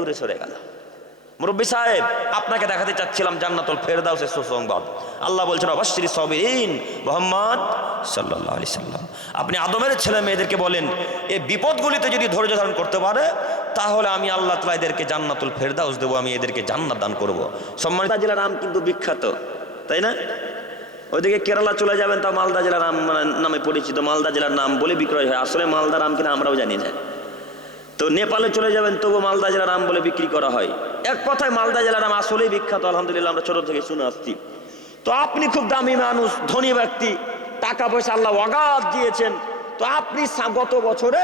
দূরে সরে গেল। মুরব্বী সাহেব, আপনাকে দেখাতে চাচ্ছিলাম জান্নাতুল ফেরদাউসের সুসংবাদ। আল্লাহ বলছেন অবাশশিরি সাবিরিন, মুহাম্মদ সাল্লাল্লাহু আলাইহি সাল্লাম আপনি আদমের ছেলে মেয়েদেরকে বলেন এই বিপদগুলিতে যদি ধৈর্য ধারণ করতে পারে তাহলে আমি আল্লাহ তাআলা এদেরকে জান্নাতুল ফেরদাউস দেবো, আমি এদেরকে জান্নাত দান করব। সম্মানিত জেলার নাম কিন্তু বিখ্যাত, তাই না? ওইদিকে কেরালা চলে যাবেন তা মালদা জেলার আম নামে পরিচিত, মালদা জেলার নাম বলে বিক্রয় হয়, আসলে মালদার আম কিনা আমরাও জানি না। তো নেপালে চলে যাবেন তবু মালদা জেলার আম বলে বিক্রি করা হয়। এক কথায় মালদা জেলার আম আসলেই বিখ্যাত, আলহামদুলিল্লাহ আমরা ছোট থেকে শুনে আসছি। তো আপনি খুব দামি মানুষ, ধনী ব্যক্তি, টাকা পয়সা আল্লাহ অগাধ দিয়েছেন, তো আপনি গত বছরে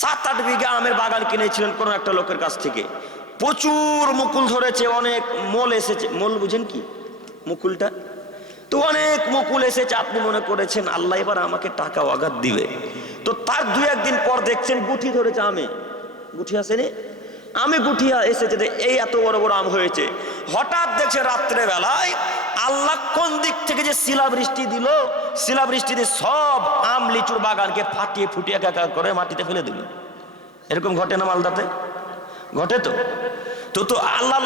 7-8 বিঘা আমের বাগান কিনেছিলেন কোনো একটা লোকের কাছ থেকে। প্রচুর মুকুল ধরেছে, অনেক মোল এসেছে। মোল বুঝেন কি? মুকুলটা তো অনেক মুকুল এসেছে, আপনি মনে করেছেন আল্লাহ এবার আমাকে টাকা অগাধ দিবে। তো তার 2-1 দিন পর দেখছেন গুঠি ধরেছে আমে, গুঠি আসেনি আমে, গুঠি এসেছে, এই এত বড় বড় আম হয়েছে। হঠাৎ দেখছে রাত্রে বেলায় আল্লাহ কোন দিক থেকে যে শিলাবৃষ্টি দিল, শিলাবৃষ্টিতে সব আম লিচুর বাগানকে ফাটিয়ে ফুটিয়ে একাকার করে মাটিতে ফেলে দিল। এরকম ঘটে না মালদাতে? ঘটে তো। তো আল্লাহ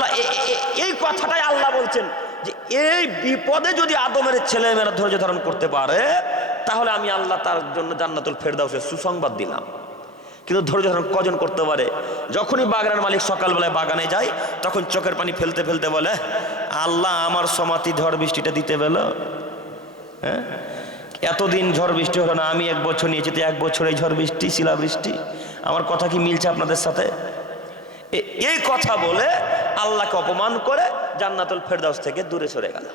এই কথাটাই আল্লাহ বলছেন যে এই বিপদে যদি আদমের ছেলেমেয়েরা ধৈর্য ধারণ করতে পারে তাহলে আমি আল্লাহ তার জন্য জান্নাতুল ফেরদাউসের সুসংবাদ দিলাম। কিন্তু ধৈর্য ধারণ কজন করতে পারে? যখনই বাগানের মালিক সকালবেলায় বাগানে যায় তখন চোখের পানি ফেলতে ফেলতে বলে আল্লাহ আমার সমাতি ঝড় বৃষ্টিটা দিতে পেল। হ্যাঁ, এতদিন ঝড় বৃষ্টি হলো না, আমি 1 বছর নিয়েছি, তো 1 বছর এই ঝড় বৃষ্টি শিলাবৃষ্টি, আমার কথা কি মিলছে আপনাদের সাথে? এই কথা বলে আল্লাহকে অপমান করে জান্নাতুল ফেরদাউস থেকে দূরে সরে গেল।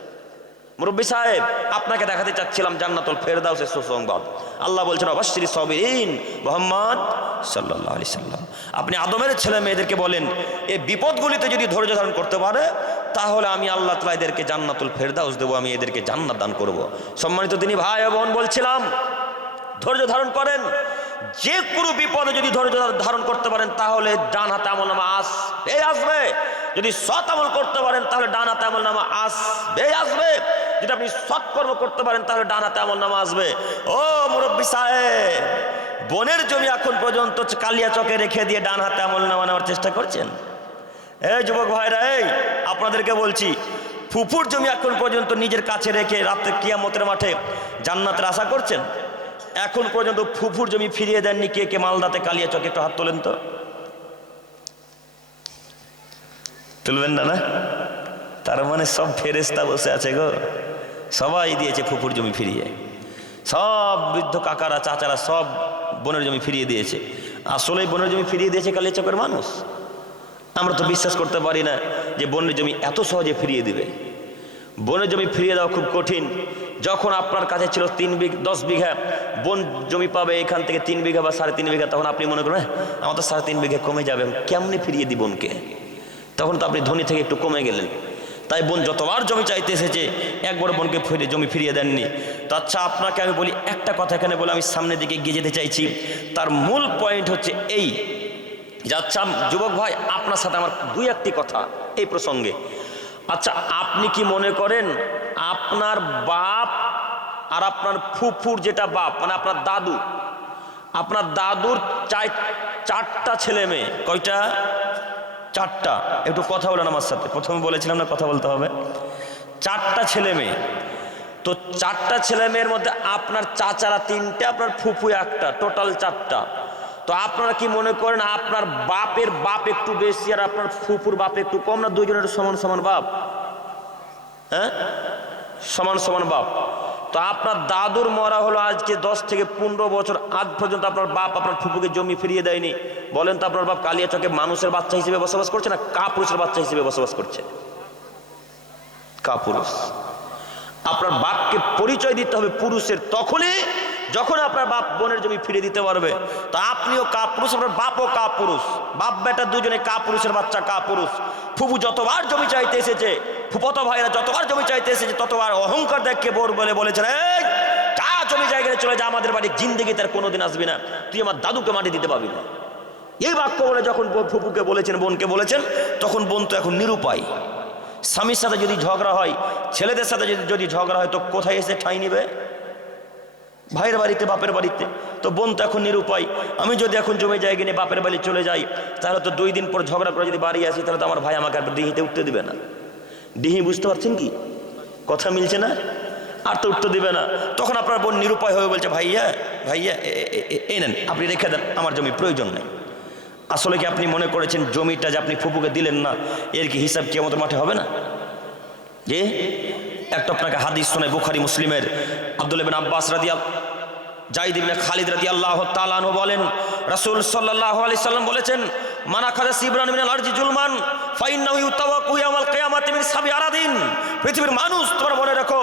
মুরব্বী সাহেব, আপনাকে দেখাতে চাচ্ছিলাম জান্নাতুল ফেরদাউসের সুসংবাদ। আল্লাহ বলছেন অবাশশিরি সাবিরিন, মুহাম্মদ সাল্লাল্লাহু আলাইহি সাল্লাম আপনি আদমের ছেলে মেয়েদেরকে বলেন এই বিপদগুলিতে যদি ধৈর্য ধারণ করতে পারে তাহলে আমি আল্লাহ তাআলা এদেরকে জান্নাতুল ফেরদাউস দেবো, আমি এদেরকে জান্নাত দান করব। সম্মানিত তিনি ভাই ও বোন, বলছিলাম ধৈর্য ধারণ করেন। যে কোনো বিপদে যদি ধৈর্য ধারণ করতে পারেন তাহলে ডান হাতে আমলনামা আসবে। যদি সৎ আমল করতে পারেন তাহলে ডান হাতে আমলনামা আসবে। যদি আপনি সৎকর্ম করতে পারেন তাহলে ডান হাতে আমলনামা আসবে। ও মুরব্বী সাহেব, বনের জমি এখন পর্যন্ত কালিয়া চকে রেখে দিয়ে ডান হাতে আমলনামা নেওয়ার চেষ্টা করছেন? এই যুবক ভাইরা, এই আপনাদেরকে বলছি, ফুফুর জমি এখন পর্যন্ত নিজের কাছে রেখে রাতে কিয়ামতের মাঠে জান্নাতের আশা করছেন? এখন পর্যন্ত ফুফুর জমি ফিরিয়ে দেননি কে কে মালদাতে কালিয়া চকে? একটু হাত তোলেন তো। তুলবেন না? না, তার মানে সব ফেরেশতা বসে আছে গো, সবাই দিয়েছে ফুফুর জমি ফিরিয়ে। সব বৃদ্ধ কাকারা চাচারা সব বনের জমি ফিরিয়ে দিয়েছে। আসলেই বনের জমি ফিরিয়ে দিয়েছে কালিয়া চকের মানুষ? আমরা তো বিশ্বাস করতে পারি না যে বনের জমি এত সহজে ফিরিয়ে দিবে। বনের জমি ফিরিয়ে দেওয়া খুব কঠিন। যখন আপনার কাছে ছিল 10 বিঘা বন জমি পাবে, এখান থেকে 3 বিঘা বা 3.5 বিঘা, তখন আপনি মনে করেন আমার তো 3.5 বিঘা কমে যাবে, কেমনে ফিরিয়ে দিই বনকে? তখন তো আপনি ধনী থেকে একটু কমে গেলেন। তাই বোন যতবার জমি চাইতে এসেছে একবার বোনকে জমি ফিরিয়ে দেননি। তো আচ্ছা, আপনাকে আমি বলি একটা কথা এখানে বলে আমি সামনের দিকে এগিয়ে যেতে চাইছি। তার মূল পয়েন্ট হচ্ছে এই যে, আচ্ছা যুবক ভাই, আপনার সাথে আমার 2-1টি কথা এই প্রসঙ্গে। আচ্ছা, আপনি কি মনে করেন আপনার বাপ আর আপনার ফুফুর যেটা বাপ মানে আপনার দাদুর 4টা ছেলে মেয়ে? কয়টা? 4টা। একটু কথা বলেন আমার সাথে, প্রথমে বলেছিলাম না কথা বলতে হবে। 4টা ছেলে মেয়ে। তো 4টা ছেলে মেয়ের মধ্যে আপনার চাচারা 3টে, আপনার ফুফু 1টা, টোটাল 4টা। তো আপনারা কি মনে করেন আপনার বাপের বাপ একটু বেশি আর আপনার ফুফুর বাপ একটু কম, না দুইজনের সমান সমান বাপ? হ্যাঁ, সমান সমান বাপ। তো আপনার দাদুর মরা হলো আজকে 10 থেকে 15 বছর, আজ পর্যন্ত আপনার বাপ আপনার ফুফুকে জমি ফিরিয়ে দেয়নি। বলেন তো আপনার বাপ কালিয়া চকে মানুষের বাচ্চা হিসেবে বসবাস করছে না কাপুরুষের বাচ্চা হিসেবে বসবাস করছে? কাপুরুষ। আপনার বাপকে পরিচয় দিতে হবে পুরুষের, তখনই যখন আপনার বাপ বোনের জমি ফিরে দিতে পারবে। তো আপনিও কাপুরুষ, আপনার বাপও কাপুরুষ, বাপ বেটা দুজনে কাপুরুষের বাচ্চা, কাপুরুষ। ফুফু যতবার জমি চাইতে এসেছে, ফুফতো ভাইরা যতবার জমি চাইতে এসেছে, ততবার অহংকার দেখে বোর বলে বলেছেন এই যা জমি জায়গায় চলে যা, আমাদের বাড়ি জিন্দেগি তার কোনোদিন আসবি না, তুই আমার দাদুকে মাটি দিতে পারবি না। এই বাক্য বলে যখন ফুফুকে বলেছেন, বোনকে বলেছেন, তখন বোন তো এখন নিরুপায়। স্বামীর সাথে যদি ঝগড়া হয়, ছেলেদের সাথে যদি ঝগড়া হয়, তো কোথায় এসে ঠাঁই নিবে? ভাইয়ের বাড়িতে, বাপের বাড়িতে। তো বোন তো এখন নিরুপায়। আমি যদি এখন জমি জায়গা নিয়ে বাপের বাড়ি চলে যাই, তাহলে তো 2 দিন পর ঝগড়া করে যদি বাড়ি আসি, তাহলে তো আমার ভাই আমাকে আর ডিহিতে উঠতে দিবে না। ডিহি বুঝতে পারছেন কি কথা, মিলছে না? আর তো উঠতে দিবে না। তখন আপনার বোন নিরুপায় হয়ে বলছে, ভাইয়া ভাইয়া এই নেন, আপনি রেখে দেন, আমার জমি প্রয়োজন নেই। আসলে কি আপনি মনে করেছেন জমিটা যে আপনি ফুপুকে দিলেন না, এর কি হিসাব কিয়ামতের মাঠে হবে না? যে একটা আপনাকে হাদিস শোনায় বুখারী মুসলিমের। আব্দুল্লাহ ইবনে আব্বাস যায়েদ ইবনে খালিদ রাদিয়াল্লাহু তাআলা আনহু বলেন, রাসূল সাল্লাল্লাহু আলাইহি সাল্লাম বলেছেন, মান আখাযা সিবরান মিনাল আরজি জুলমান ফাইন্নাহু ইউতাওয়াক্কু ইয়াওমাল কিয়ামাতি মিন সাবি আরাদিন। পৃথিবীর মানুষ, তোমরা মনে রাখো,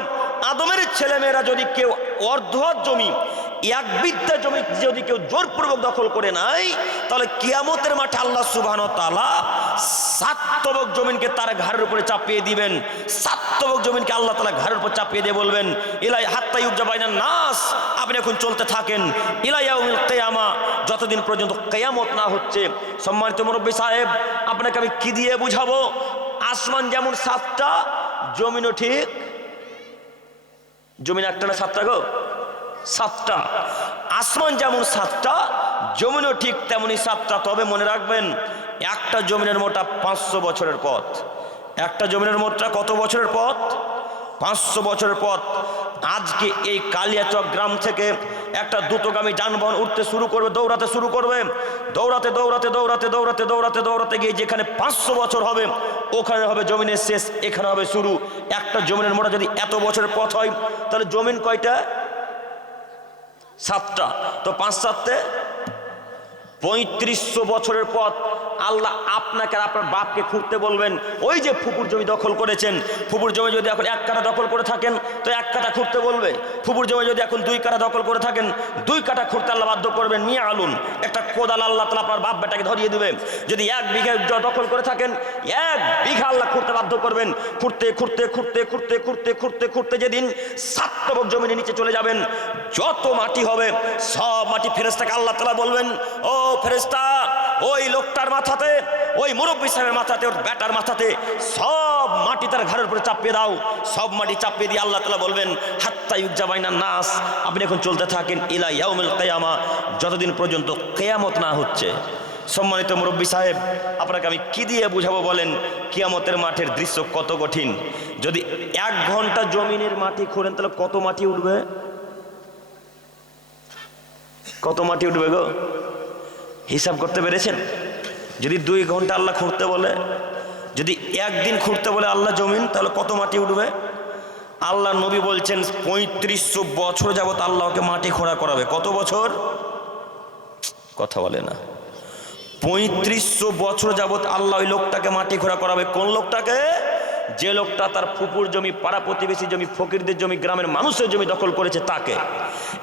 আদমের ছেলে মেয়েরা যদি কেউ অর্ধহাত জমি, 1 বিঘা জমি যদি কেউ জোরপূর্বক দখল করে নাই, তাহলে কিয়ামতের মাঠে আল্লাহ সুবহানাহু ওয়া তাআলা 7 তবক জমিনকে তার ঘাড়ের উপরে চাপিয়ে দিবেন। 7 তবক জমিনকে আল্লাহ তাআলা ঘাড়ের উপর চাপিয়ে দিয়ে বলবেন, ইলাই হাত্তা ইউবজা বাইনান নাস, আপনি এখন চলতে থাকেন ইলা ইয়াউমিল কিয়ামা, যতদিন পর্যন্ত কিয়ামত না হচ্ছে। সম্মানিত মুরব্বী সাহেব, আপনাকে আমি কি দিয়ে বুঝাবো? আসমান যেমন 7টা, জমিনও ঠিক। জমিন একটা না 7টা গো? 7টা। আসমান যেমন 7টা, জমিনও ঠিক তেমনি 7টা। তবে মনে রাখবেন, একটা জমিনের মোটা 500 বছরের পথ। একটা জমিনের মোটটা কত বছরের পথ? 500 বছরের পথ। আজকে এই কালিয়াচক গ্রাম থেকে একটা দ্রুতগামী যানবাহন উঠতে শুরু করবে, দৌড়াতে শুরু করবে, দৌড়াতে দৌড়াতে দৌড়াতে দৌড়াতে দৌড়াতে দৌড়াতে গিয়ে যেখানে 500 বছর হবে, ওখানে হবে জমিনের শেষ, এখানে হবে শুরু। একটা জমিনের মোটা যদি এত বছরের পথ হয়, তাহলে জমিন কয়টা? 7টা। তো 5 7 3500 বছরের পথ। আল্লাহ আপনাকে আর আপনার বাপকে খুঁড়তে বলবেন। ওই যে ফুপুর জমি দখল করেছেন, ফুপুর জমি যদি এখন 1 কাঠা দখল করে থাকেন, তো 1 কাঠা খুঁড়তে বলবে। ফুপুর জমি যদি এখন 2 কাঠা দখল করে থাকেন, 2 কাঠা খুঁড়তে আল্লাহ বাধ্য করবেন। মিয়া আলুন, একটা কোদাল আল্লাহ তাআলা আপনার বাপ বেটাকে ধরিয়ে দিবে। যদি 1 বিঘা দখল করে থাকেন, 1 বিঘা আল্লাহ খুঁড়তে বাধ্য করবেন। খুঁড়তে খুঁড়তে খুঁড়তে খুঁড়তে খুঁড়তে খুঁড়তে খুঁড়তে যেদিন 7 তবক জমিনের নিচে চলে যাবেন, যত মাটি হবে সব মাটি ফেরেশতাকে আল্লাহ তাআলা বলবেন, ও ফেরেশতা, ওই লোকটার মাথাতে, ওই মুরব্বী সাহেবের মাথাতে, ওর বেটার মাথাতে সব মাটি তার ঘাড়ের উপরে চাপিয়ে দাও। সব মাটি চাপিয়ে দিয়ে আল্লাহ তাআলা বলবেন, হাত্তা ইউজা বাইনান নাস, আপনি এখন চলতে থাকেন ইলা ইয়াউমিল কিয়ামা, যতদিন পর্যন্ত কিয়ামত না হচ্ছে। সম্মানিত মুরব্বী সাহেব, আপনাকে আমি কি দিয়ে বুঝাবো বলেন? কিয়ামতের মাঠের দৃশ্য কত কঠিন। যদি 1 ঘন্টা জমিনের মাটি খোঁড়েন, তাহলে কত মাটি উঠবে? কত মাটি উঠবে গো? হিসাব করতে পেরেছেন? যদি 2 ঘন্টা আল্লাহ খুঁড়তে বলে, যদি 1 দিন খুঁড়তে বলে আল্লাহ জমিন, তাহলে কত মাটি উঠবে? আল্লাহ নবী বলছেন 3500 বছর যাবত আল্লাহকে মাটি খোঁড়া করাবে। কত বছর? কথা বলে না। 3500 বছর যাবত আল্লাহ ওই লোকটাকে মাটি খোঁড়া করাবে। কোন লোকটাকে? যে লোকটা তার ফুপুর জমি, পাড়া প্রতিবেশী জমি, ফকিরদের জমি, গ্রামের মানুষের জমি দখল করেছে তাকে।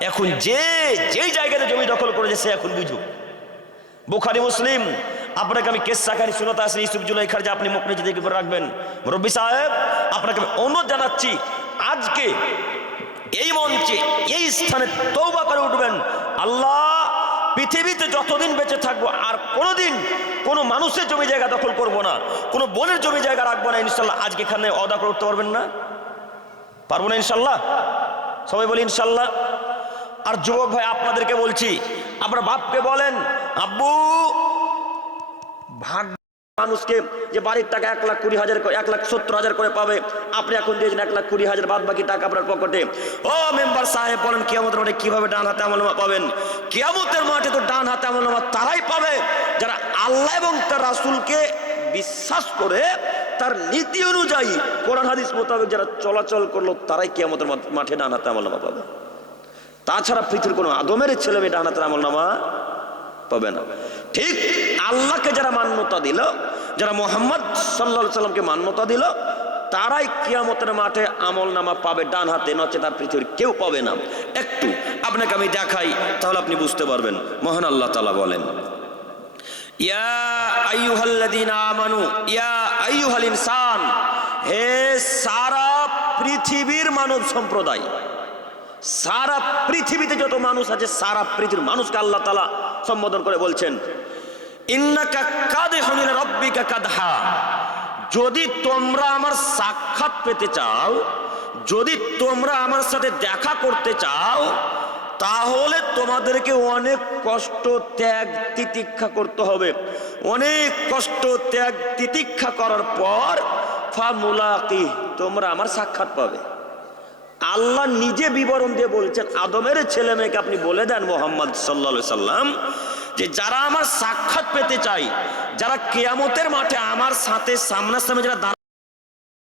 এখন যেই জায়গাতে জমি দখল করেছে সে এখন বুঝুক। বুখারী মুসলিম, আপনাকে আমি কেসা কাহিনী শোনাতে আসি ইউসুফ জুলাইখার, যে আপনি মুখ নিচে দিকে করে রাখবেন। মুরব্বী সাহেব, আপনাকে আমি অনুরোধ জানাচ্ছি, আজকে এই মঞ্চে, এই স্থানে তওবা করে উঠবেন। আল্লাহ, পৃথিবীতে যতদিন বেঁচে থাকবো আর কোনোদিন কোনো মানুষের জমি জায়গা দখল করব না, কোনো বোনের জমি জায়গা রাখবো না। ইনশাল্লাহ আজকে এখানে ওয়াদা করে উঠতে পারবেন না? পারবো না ইনশাল্লাহ? সবাই বলি ইনশাল্লাহ। আর যুবক ভাই, আপনাদেরকে বলছি, আপনার বাপকে বলেন, আব্বু, ভাগ মানুষকে যে বাড়ির টাকা 1,20,000 1,70,000 করে পাবে, আপনি এখন দিয়েছেন 1,20,000, বাদ বাকি টাকা আপনার পকেটে। ও মেম্বার সাহেব, বলেন কিয়ামতের মাঠে কিভাবে ডান হাতে আমলনামা পাবেন? কিয়ামতের মাঠে তো ডান হাতে আমলনামা তারাই পাবে যারা আল্লাহ এবং তার রাসূলকে বিশ্বাস করে তার নীতি অনুযায়ী কোরআন হাদিস মোতাবেক যারা চলাচল করলো, তারাই কিয়ামতের মাঠে ডান হাতে আমলনামা পাবে। তাছাড়া পৃথিবীর কোনো আদমের ছেলে মেয়ে ডান হাতের আমলনামা পাবে না। ঠিক আল্লাহকে যারা মান্যতা দিল, যারা মুহাম্মদ সাল্লাল্লাহু আলাইহি সাল্লামকে মান্যতা দিল, তারাই কিয়ামতের মাঠে আমলনামা পাবে ডান হাতে, নচেত তার পৃথিবীর কেউ পাবে না। একটু আপনাকে আমি দেখাই, তাহলে আপনি বুঝতে পারবেন। মহান আল্লাহ তাআলা বলেন, ইয়া আইয়ুহাল্লাযীনা আমানু ইয়া আইয়ুহাল ইনসান, হে সারা পৃথিবীর মানব সম্প্রদায়, সারা পৃথিবীতে যত মানুষ আছে, সারা পৃথিবীর মানুষকে আল্লাহ তাআলা সম্বোধন করে বলছেন, ইন্নাকা কাদিহুন ইলা রাব্বিকা কাদহা, যদি তোমরা আমার সাক্ষাৎ পেতে চাও, যদি তোমরা আমার সাথে দেখা করতে চাও, তাহলে তোমাদেরকে অনেক কষ্ট ত্যাগ তিতিক্ষা করতে হবে। অনেক কষ্ট ত্যাগ তিতিক্ষা করার পর ফামুলাকি, তোমরা আমার সাক্ষাৎ পাবে। আল্লাহ নিজে বিবরণ দিয়ে বলছেন, আদমের ছেলে মেয়েকে আপনি বলে দেন মুহাম্মদ সাল্লাল্লাহু আলাইহি সাল্লাম, যে যারা আমার সাক্ষাৎ পেতে চাই, যারা কিয়ামতের মাঠে আমার সাথে সামনাসামনি যারা